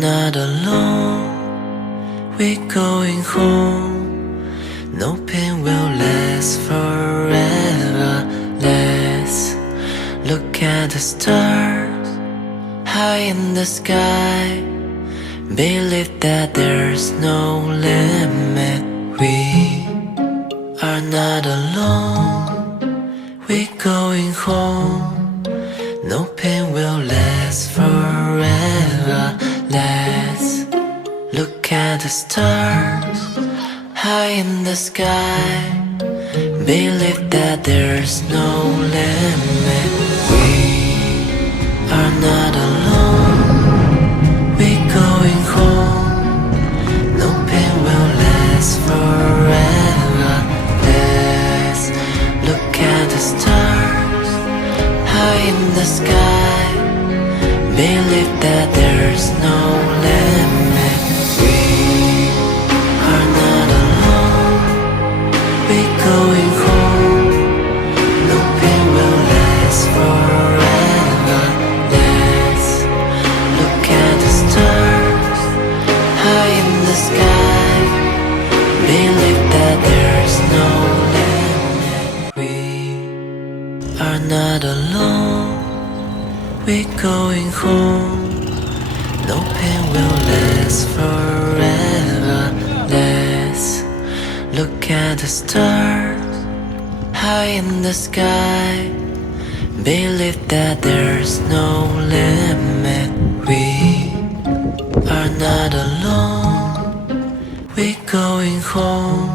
not alone. We're going home. No pain will last forever. Let's look at the stars high in the sky. Believe that there's no limit. We are not alone. We're going home. No pain will last forever. Let's look at the stars high in the sky. Believe that there's no limit. We are not alone. We're going home. No pain will last forever. Let's look at the stars high in the sky. Believe that there's no limit. We are not alone. We're going home. No pain will last forever. Let's look at the stars high in the sky. Believe that there's no limit. We are not alone. We're going home. No pain will last forever. Let's look at the stars high in the sky. Believe that there's no limit. We are not alone. We're going home.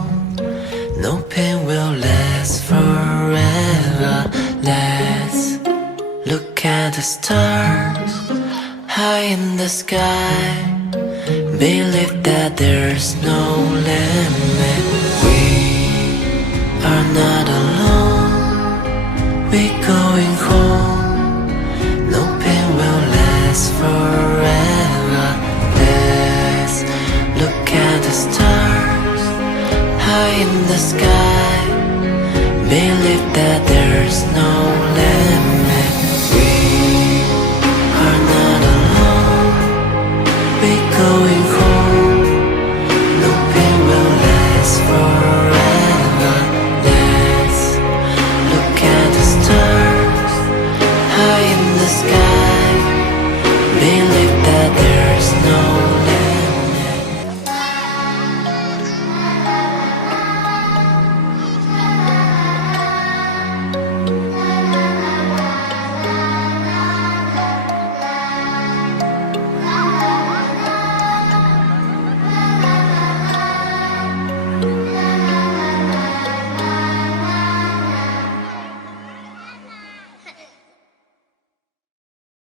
No pain will last forever. Let's look at the stars high in the sky. Believe that there's no limit. We are not alone. We're going home. No pain will last forever. Let's look at the stars high in the sky.